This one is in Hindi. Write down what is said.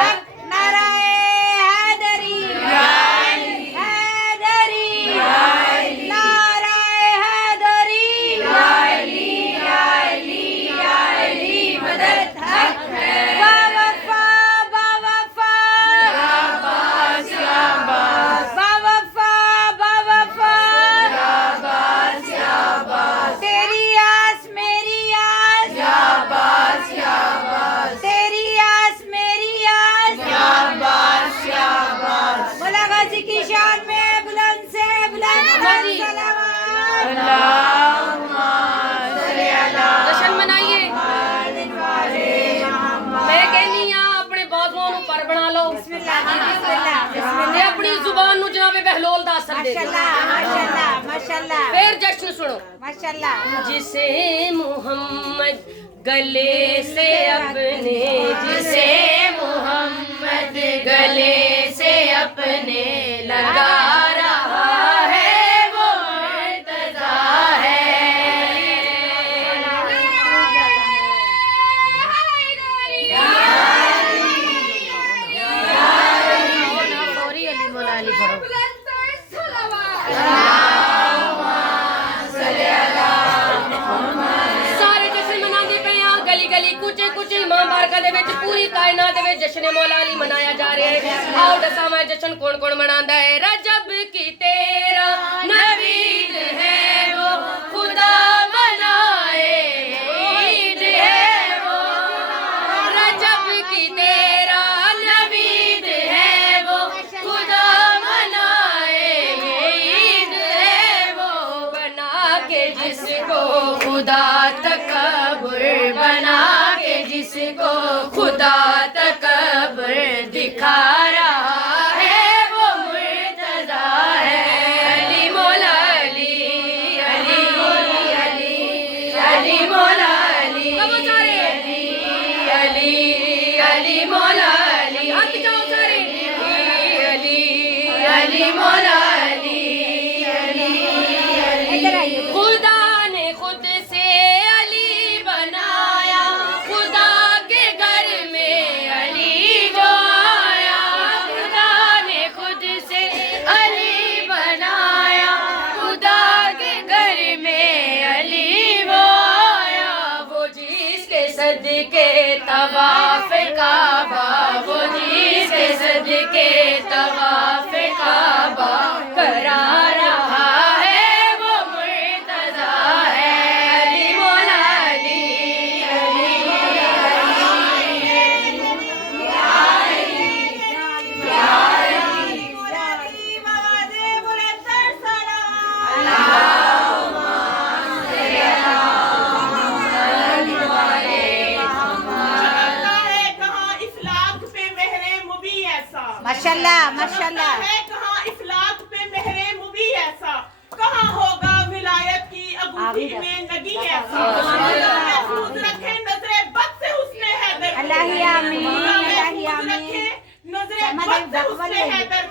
हक नाराए हैदरी हैदरी नाराए हैदरी अली मदद हक है बावफा बावफा बावफा तेरी आस मेरी आस तेरी आस मेरी आस बोला गाजी की शान में बुलंद से बुलंद जश्न मनाइए। मैं कहनी हाँ अपने बाजुओं ਨੂੰ ਪਰ ਬਣਾ ਲਓ ਤੇ ਆਪਣੀ ਜ਼ੁਬਾਨ ਨੂੰ ਜਨਾਬੇ ਬਹਿਲੋਲ ਦਾ ਅਸਰ ਦੇ ਦਿਓ। माशाल्लाह माशाल्लाह फिर जश्न सुनो। माशाल्लाह जिसे मोहम्मद गले से अपने जिसे मोहम्मद गले से अपने लगा रहा है वो मुर्तज़ा है। कुछ इमाम बारका दे विच पूरी कायनात दे विच जश्न मौला अली मनाया जा रहा है। आओ दसा मैं जश्न कौन कौन मनांदा है। रजब की तेरा नवीद है वो खुदा मनाए ईद है वो रजब की तेरा नवीद है वो खुदा मनाए ईद है वो बना के जिसको खुदा तकब्बुर बना जिसको खुदा तकब्बुर दिखा रहा है वो मुर्तज़ा है। अली मौला अली अली अली अली मौला अली अली अली अली मौला अली हाथ जाओ सारे अली अली मौला अली अली इधर आइए खुदा ने खुद से अली बनाया खुदा के घर में अली जो आया खुदा ने खुद से अली बनाया खुदा के घर में अली वो आया वो जिसके सदके तवाफ काबा वो जिसके सदके तवाफ काबा करा रहा है वो मुर्तज़ा है। अली मौला अली अली माशाल्लाह माशाल्लाह है कहाँ इखलाक पे मेहरे मुबी ऐसा कहाँ होगा विलायत की अबूती में नगी ऐसा महफूज रखे नजरे बद से हुस्ने हैदर अल्लाह ही आमीन अल्लाह ही आमीन नजरे बद से हुस्ने हैदर